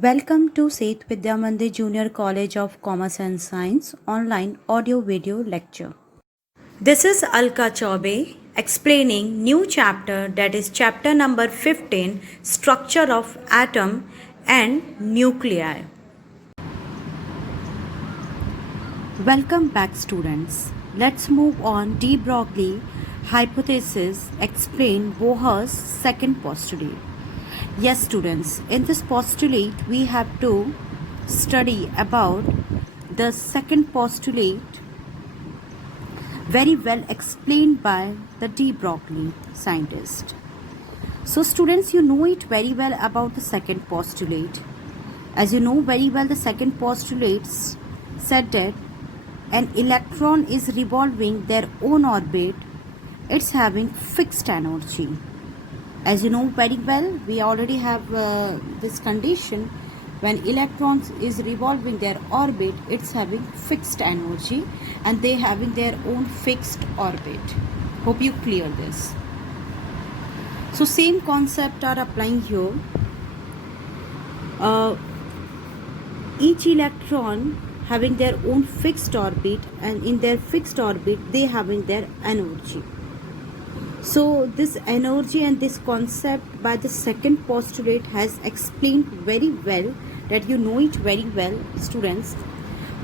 Welcome to Seth Vidya Mandir Junior College of Commerce and Science online audio video lecture. This is Alka Chaube explaining new chapter, that is chapter number 15, Structure of Atom and Nuclei. Welcome back, students. Let's move on. De Broglie hypothesis explain Bohr's second postulate. Yes, students, in this postulate we have to study about the second postulate, very well explained by the de Broglie scientist. So students, you know it very well about the second postulate. As you know very well, the second postulate said that an electron is revolving their own orbit, it's having fixed energy. As you know very well, we already have this condition. When electrons is revolving their orbit, it's having fixed energy and they having their own fixed orbit. Hope you clear this. So same concept are applying here. Each electron having their own fixed orbit, and in their fixed orbit they having their energy. So this energy and this concept by the second postulate has explained very well, that you know it very well, students.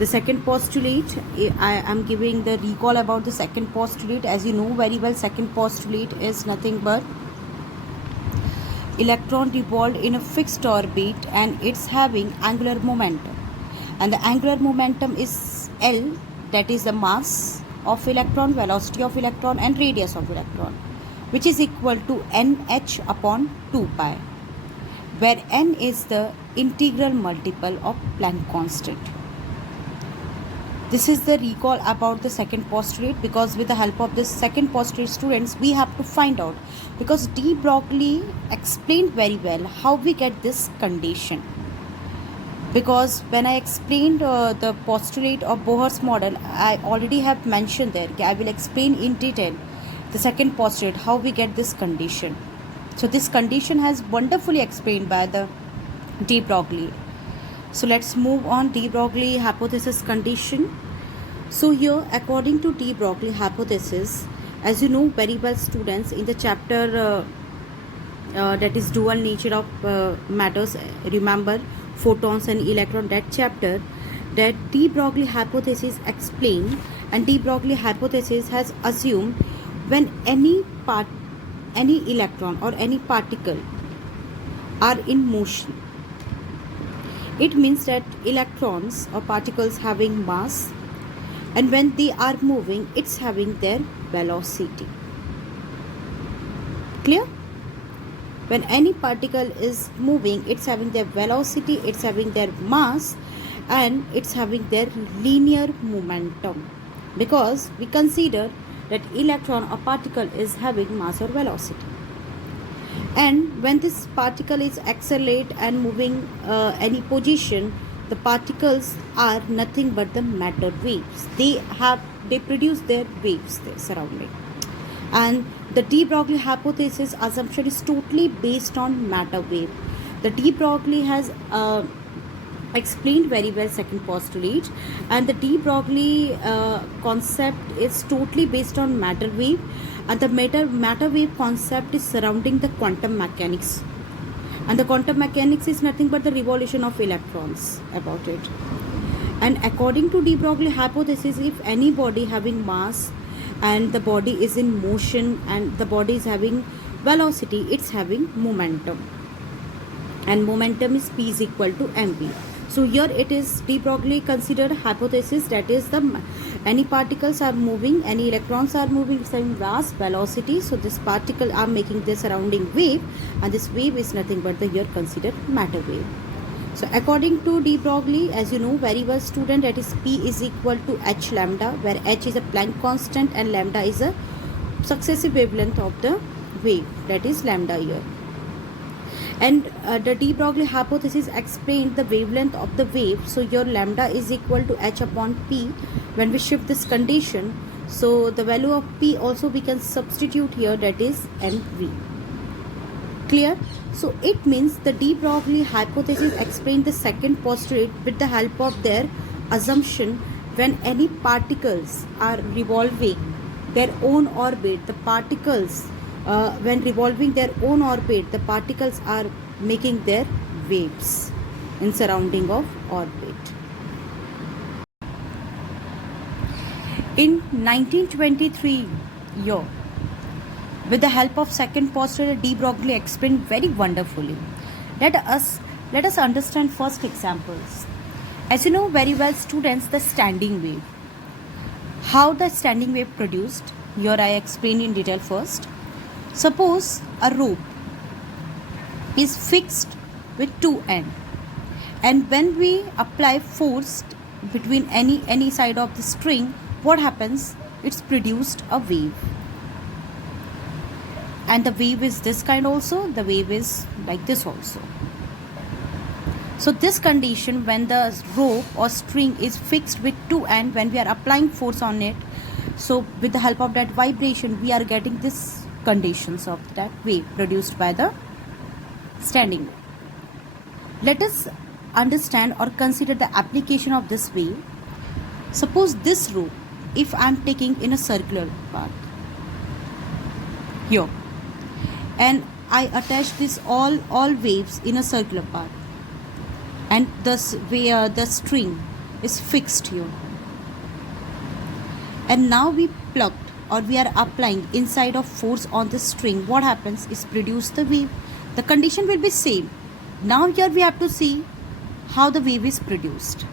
The second postulate, I am giving the recall about the second postulate. As you know very well, second postulate is nothing but electron revolved in a fixed orbit and it's having angular momentum, and the angular momentum is L, that is the mass of electron, velocity of electron and radius of electron, which is equal to nh upon 2 pi, where n is the integral multiple of Planck constant. This is the recall about the second postulate, because with the help of this second postulate, students, we have to find out, because de Broglie explained very well how we get this condition. Because when I explained the postulate of Bohr's model, I already have mentioned there. I will explain in detail the second postulate, how we get this condition. So this condition has wonderfully explained by the de Broglie. So let's move on. De Broglie hypothesis condition. So here, according to de Broglie hypothesis, as you know very well, students, in the chapter that is dual nature of matters, remember photons and electron, that chapter, that de Broglie hypothesis explained, and de Broglie hypothesis has assumed when any electron or any particle are in motion, it means that electrons or particles having mass, and when they are moving, it's having their velocity. Clear? When any particle is moving, it's having their velocity, it's having their mass, and it's having their linear momentum, because we consider that electron or particle is having mass or velocity. And when this particle is accelerate and moving any position, the particles are nothing but the matter waves. They produce their waves there surrounding. And the de Broglie hypothesis assumption is totally based on matter wave. The de Broglie has explained very well second postulate, and the de Broglie concept is totally based on matter wave, and the matter wave concept is surrounding the quantum mechanics, and the quantum mechanics is nothing but the revolution of electrons about it. And according to de Broglie hypothesis, if any body having mass and the body is in motion and the body is having velocity, it's having momentum, and momentum is p is equal to mv. So here it is de Broglie considered hypothesis, that is any particles are moving, any electrons are moving, having vast velocity. So this particle are making the surrounding wave, and this wave is nothing but the here considered matter wave. So according to de Broglie, as you know very well, student, that is p is equal to h lambda, where h is a Planck constant and lambda is a successive wavelength of the wave, that is lambda here. And the de Broglie hypothesis explained the wavelength of the wave. So your lambda is equal to h upon p. When we shift this condition, so the value of p also we can substitute here, that is mv. Clear? So it means the de Broglie hypothesis explains the second postulate with the help of their assumption when any particles are revolving their own orbit, the particles when revolving their own orbit, the particles are making their waves in surrounding of orbit. In 1923 year, with the help of second postulate, de Broglie explained very wonderfully. Let us understand first examples. As you know very well, students, the standing wave. How the standing wave produced? Here I explain in detail first. Suppose a rope is fixed with two ends, and when we apply force between any side of the string, what happens? It's produced a wave. And the wave is this kind also, the wave is like this also. So this condition, when the rope or string is fixed with two ends, when we are applying force on it, so with the help of that vibration, we are getting this conditions of that wave produced by the standing wave. Let us understand or consider the application of this wave. Suppose this rope, if I am taking in a circular path here, and I attach this all waves in a circular path, and thus where the string is fixed here, and now we plucked or we are applying inside of force on the string, what happens is produce the wave. The condition will be same. Now here we have to see how the wave is produced.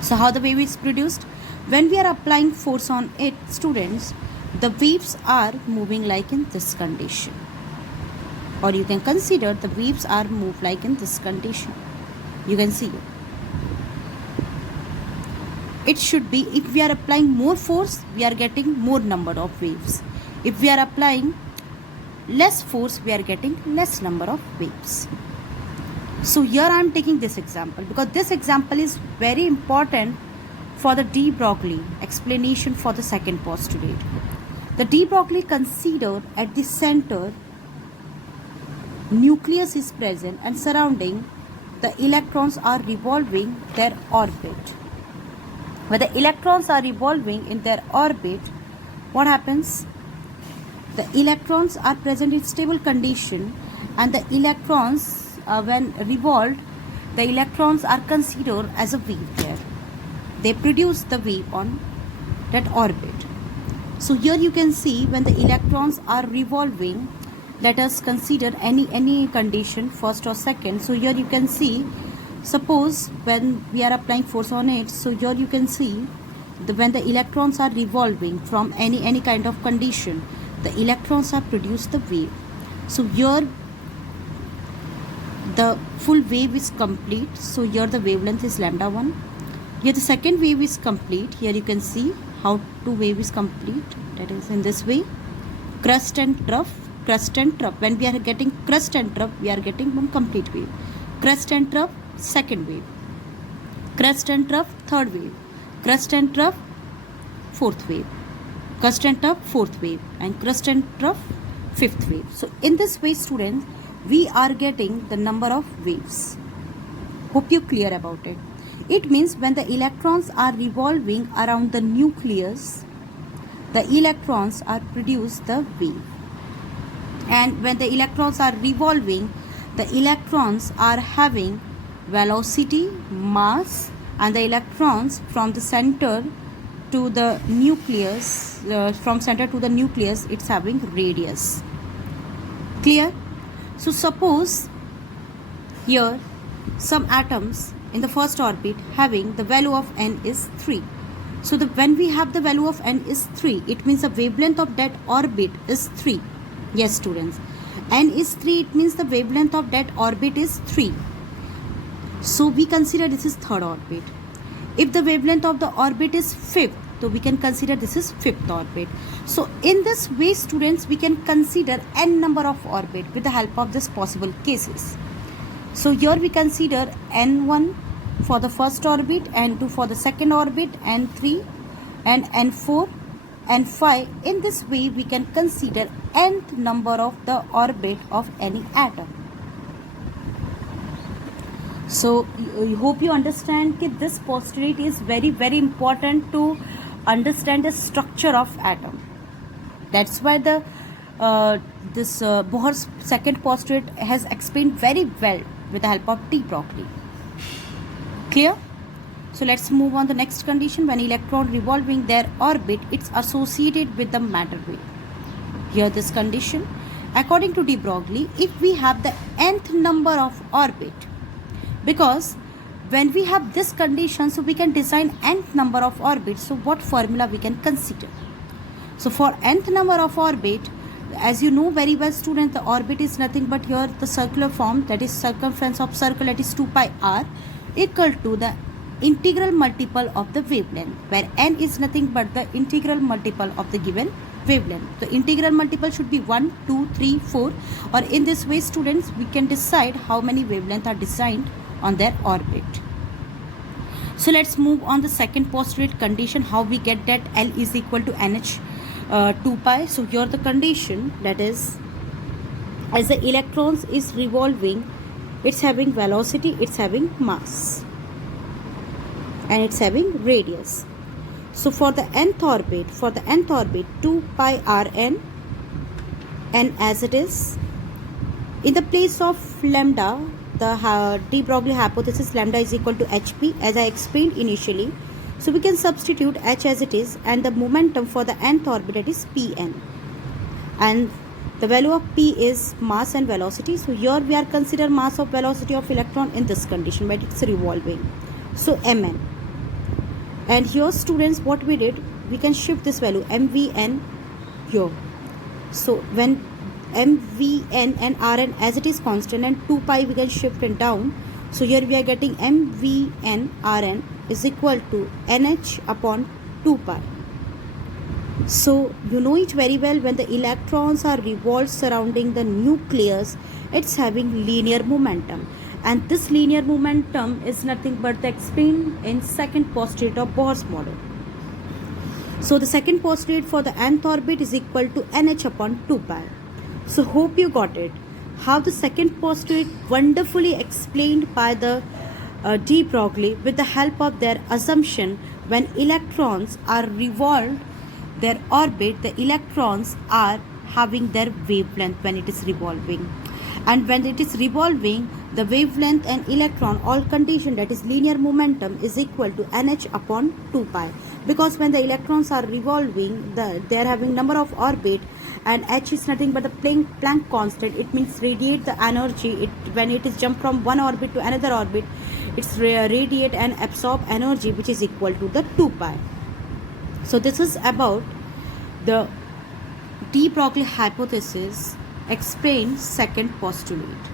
So how the wave is produced? When we are applying force on it, students, the waves are moving like in this condition, or you can consider the waves are moved like in this condition. You can see it should be, if we are applying more force, we are getting more number of waves. If we are applying less force, we are getting less number of waves. So here I am taking this example because this example is very important for the de Broglie explanation for the second postulate. The de Broglie considered at the center nucleus is present and surrounding the electrons are revolving their orbit. When the electrons are revolving in their orbit, what happens? The electrons are present in stable condition, and the electrons when revolved, the electrons are considered as a wave there. They produce the wave on that orbit. So here you can see when the electrons are revolving, let us consider any condition, first or second. So here you can see, suppose when we are applying force on it, so here you can see when the electrons are revolving from any kind of condition, the electrons are produced the wave. So here the full wave is complete. So here the wavelength is lambda 1. Here the second wave is complete. Here you can see how two wave is complete. That is in this way, crest and trough, crest and trough. When we are getting crest and trough, we are getting one complete wave. Crest and trough, second wave. Crest and trough, third wave. Crest and trough, fourth wave. Crest and trough, fourth wave. And crest and trough, fifth wave. So in this way, students, we are getting the number of waves. Hope you clear about it. It means when the electrons are revolving around the nucleus, the electrons are produce the wave. And when the electrons are revolving, the electrons are having velocity, mass, and the electrons from the center to the nucleus, from center to the nucleus, it's having radius. Clear? So suppose here some atoms in the first orbit having the value of n is 3. So when we have the value of n is 3, it means the wavelength of that orbit is 3. Yes, students. N is 3, it means the wavelength of that orbit is 3. So we consider this is third orbit. If the wavelength of the orbit is fifth, so we can consider this is fifth orbit. So in this way, students, we can consider n number of orbit with the help of this possible cases. So here we consider n1 for the first orbit, n2 for the second orbit, n3 and n4 and phi. In this way, we can consider nth number of the orbit of any atom. So, I hope you understand that this postulate is very, very important to understand the structure of atom. That's why the Bohr's second postulate has explained very well with the help of de Broglie. Clear? So let's move on the next condition. When electron revolving their orbit, it's associated with the matter wave. Here this condition. According to de Broglie, if we have the nth number of orbit, because when we have this condition, so we can design nth number of orbits. So what formula we can consider? So for nth number of orbit, as you know very well students, the orbit is nothing but here the circular form, that is circumference of circle, that is 2 pi r, equal to the integral multiple of the wavelength, where n is nothing but the integral multiple of the given wavelength. The integral multiple should be 1, 2, 3, 4, or in this way students we can decide how many wavelengths are designed on their orbit. So let's move on the second postulate condition, how we get that L is equal to NH 2 pi. So here the condition, that is, as the electrons is revolving, it's having velocity, it's having mass, and it's having radius. So for the nth orbit, 2 pi rn, and as it is, in the place of lambda, the de Broglie hypothesis, lambda is equal to hp, as I explained initially. So we can substitute h as it is, and the momentum for the nth orbit, that is Pn, and the value of P is mass and velocity. So here we are consider mass of velocity of electron in this condition, but it's revolving, so Mn. And here students, what we did, we can shift this value mvn here. So when mvn and rn as it is constant, and 2 pi we can shift it down. So here we are getting mvn rn is equal to nh upon 2 pi. So you know it very well, when the electrons are revolved surrounding the nucleus, it's having linear momentum, and this linear momentum is nothing but explained in second postulate of Bohr's model. So the second postulate for the nth orbit is equal to nh upon 2 pi. So hope you got it, how the second postulate wonderfully explained by the de Broglie with the help of their assumption, when electrons are revolved their orbit, the electrons are having their wavelength when it is revolving, and when it is revolving, the wavelength and electron all condition, that is linear momentum, is equal to nh upon 2 pi, because when the electrons are revolving, they are having number of orbit, and h is nothing but the Planck constant. It means radiate the energy, when it is jump from one orbit to another orbit, it's radiate and absorb energy, which is equal to the 2 pi. So this is about the de Broglie hypothesis explained second postulate.